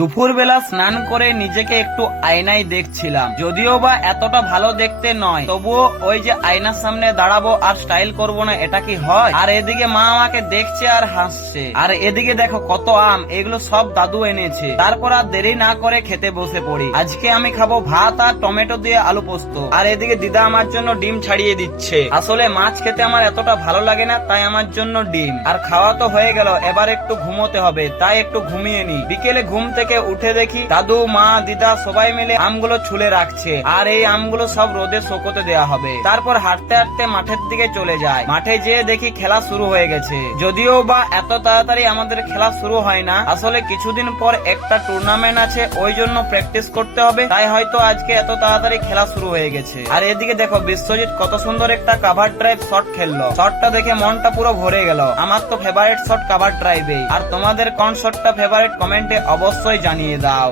দুপুর বেলা স্নান করে নিজেকে একটু আয়নায় দেখছিলাম, যদিও বা এতটা ভালো দেখতে নয়, তবুও ওই যে আয়নার সামনে দাঁড়াবো আর স্টাইল করব না, এটা কি হয়? আর এদিকে মা আমাকে দেখছে আর হাসছে, আর এদিকে দেখো কত আম, এগুলো সব দাদু এনেছে। তারপর আর দেরি না করে খেতে বসে পড়ি। আজকে আমি খাবো ভাত আর টমেটো দিয়ে আলু পোস্ত। আর এদিকে দিদা আমার জন্য ডিম ছাড়িয়ে দিচ্ছে। আসলে মাছ খেতে আমার এতটা ভালো লাগে না, তাই আমার জন্য ডিম। আর খাওয়া তো হয়ে গেল, এবার একটু ঘুমোতে হবে, তাই একটু ঘুমিয়ে নি। বিকেলে ঘুম থেকে উঠে দেখি দাদু, মা, দিদা সবাই মিলে আমগুলো ছুলে রাখছে, আর এই আমগুলো সব রোদে শুকোতে দেওয়া হবে। তারপর হাঁটতে হাঁটতে মাঠের দিকে চলে যায়। মাঠে যেয়ে দেখি খেলা শুরু হয়ে গেছে, যদিও বা এত তাড়াতাড়ি আমাদের খেলা শুরু হয় না। আসলে কিছুদিন পর একটা টুর্নামেন্ট আছে, ওই জন্য প্র্যাকটিস করতে হবে, তাই হয়তো আজকে এত তাড়াতাড়ি খেলা শুরু হয়ে গেছে। আর এদিকে দেখো বিশ্বজিৎ কত সুন্দর একটা কাভার ড্রাইভ শট খেললো। শটটা দেখে মনটা পুরো ভরে গেল। আমার তো ফেভারিট শট কাভার ড্রাইভে। আর তোমাদের কোন শটটা ফেভারিট কমেন্টে অবশ্যই জানিয়ে দাও।